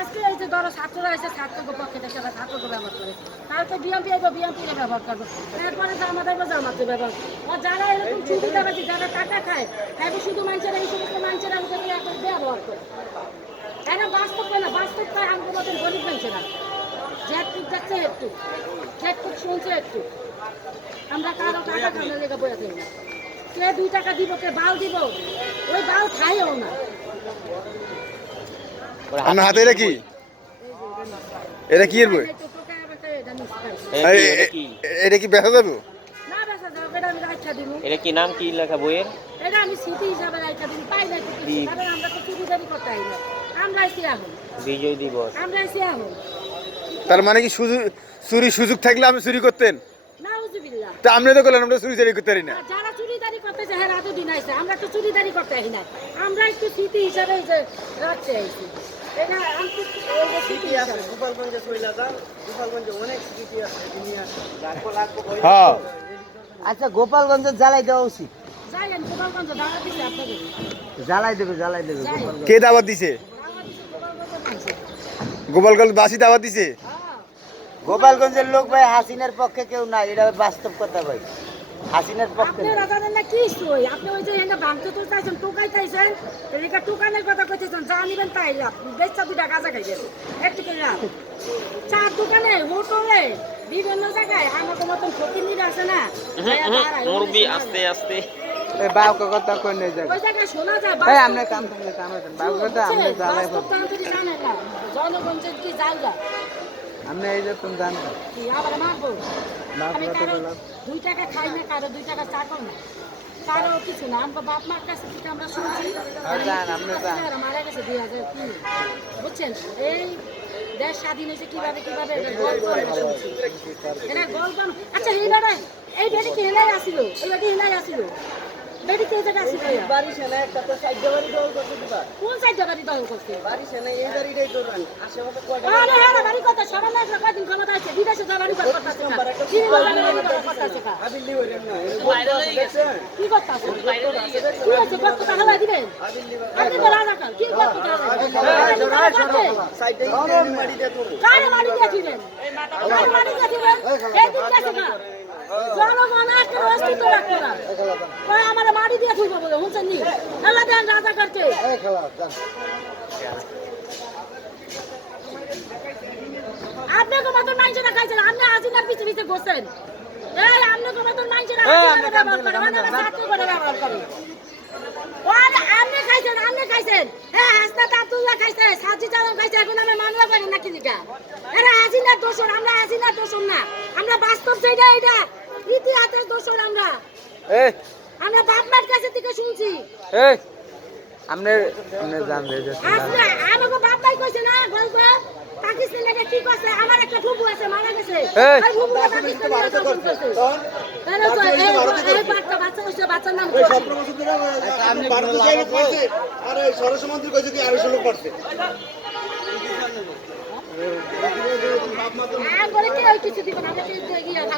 আজকে এই ধরো ছাত্ররা এসে ছাত্রকে পক্ষে দেখে বা ছাত্রকে ব্যবহার করে তারপর বিএমপি বিএমপি ব্যবহার করব এরপরে জামাত আইবো জামাতে ব্যবহার ও যারা যারা টাকা খায় হ্যাঁ শুধু মানুষের এই সমস্ত মানুষের আমাকে ব্যবহার করে এটা বাস্তব না বাস্তব খায় আমাদের মতন গরিব মানুষেরা যে দেখছে একটু যে শুনছে একটু আমরা কারও টাকা খাওয়ানোর লেগে বয়ে দিই না। কে দুই টাকা দিব কে বাল দিব ওই বাল খাইও না আপনার হাতে এটা কি এটা কি এর বই এটা কি বেচা যাবে এটা আমি রাইখা দিবো। এটা কি নাম কি লেখা বইয়ের এটা আমি স্মৃতি হিসাবে রাইখা দিবো, পাই না তো কিছু। কি? কারণ আমরা তো চুরিদারি করতে আই না। আমরা আইছি এখন, বিজয় দিবস আমরা আইছি এখন। তার মানে কি সুযোগ চুরি সুযোগ থাকলে আমি চুরি করতেন। তা আপনি তো করলেন আমরা চুরি চারি করতে পারি না যারা চুরিদারি করতে যায় হ্যাঁ দিন আইছে আমরা তো চুরিদারি করতে আই না আমরা একটু স্মৃতি হিসাবে যে রাখতে আইছি। যে হ্যাঁ। আচ্ছা গোপালগঞ্জে জ্বালাই দেওয়া উচিত। জ্বালাই দেবে জ্বালাই দেবে কে দাওয়াত দিছে? গোপালগঞ্জের গোপালগঞ্জ বাসী দাওয়াত দিছে। গোপালগঞ্জের লোক ভাই হাসিনার পক্ষে কেউ না এটা বাস্তব কথা ভাই। হাসিনার পক্ষে না। আপনারা জানেন না কি সই? আপনি ওই যে এনে ভাঙতে তো চাইছেন টোকাই চাইছেন এদিকে টোকানের কথা কইতেছেন যা নিবেন তাই লাভ। বেচা দুটা গাঁজা খাইছেন একটু করে লাভ। চার দোকানে হোটেলে বিভিন্ন জায়গায় আমার মতন নিবে আছে না মুরবি আস্তে আস্তে। এই বাউকে কথা কই নিয়ে যাবে? ওই জায়গায় শোনা যায় এই আমরা কাম থাকলে কাম হতেন বাউকে কথা আমরা জ্বালাই বাস্তব তো আমি জানেন আমরা এই যে তুমি জানতাম। দুই টাকা খাই না কারও দুই টাকা না। কারও কিছু না আমার বাপ মার কাছে থেকে আমরা শুনছি মারা গেছে দুই হাজার তিন। বুঝছেন? এই দেশ স্বাধীন হয়েছে কীভাবে কীভাবে গল্প এটা গল্প আচ্ছা এই বেড়াই এই বেড়ি কি হেলাই আসিল? এই বেড়ি হেলাই আসিল? বেড়ি কে জায়গা আসিল বাড়ি সেনা একটা তো সাইড বাড়ি দৌড় করতে দিবা। কোন সাইড বাড়ি দখল করছে বাড়ি সেনা এই বাড়িটাই দৌড়ান আশেপাশে কয়টা আরে বাড়ি? কথা সবার না একটা কয়দিন ক্ষমতা আছে? বিদেশে যা বাড়ি কথা করতেছে কি বাড়ি কথা করতেছে হাবিল্লি হইলেন না এর দেখছেন? কি করতেছে কি আছে কত টাকা হালাই দিবেন আপনি তো রাজা কাল কি করতে সাইডে বাড়ি দিয়ে দৌড় কারে মারি দিয়ে দিবেন? কারে মারি দিয়ে দিবেন? এই দিন কাছে জনগণ একটা অস্তিত্ব রাখতো না। আমার থুইব বলে নি? আল্লাহ দেন রাজা করতে আপনাকে মতন মাইনছেন খাইছেন আপনি আজিনার পিছে পিছে ঘষেন এই আপনাকে মতন মাইনছেন আজিনার ব্যবহার করে মানে ছাত্র করে ব্যবহার করে ওরে আপনি খাইছেন আপনি খাইছেন। হ্যাঁ হাসনাত আব্দুল্লাহ খাইছে সাজি চালন খাইছে এখন আমি মামলা করেন নাকি লিগা এরা হাসিনার দোষর আমরা হাসিনার দোষর না। আমরা বাস্তব যেটা এটা ইতিহাসের দোষর আমরা। এই আমরা বাপ মার কাছে থেকে শুনছি। এই আপনি আপনি জানলে যে আসলে আমাকে বাপ ভাই কইছে না গল্প পাকিস্তানে কি করছে? আমার একটা ফুফু আছে মারা গেছে। এই! আর ফুফু পাকিস্তানে শাসন করছে। তাহলে তো এই এই বাচ্চা বাচ্চা হইছে বাচ্চার নাম কি? আরে স্বরাষ্ট্রমন্ত্রী কইছে কি আড়াইশো লোক পড়ছে হ্যাঁ করে কি কিছু দিব না আমরা কি গিয়ে না।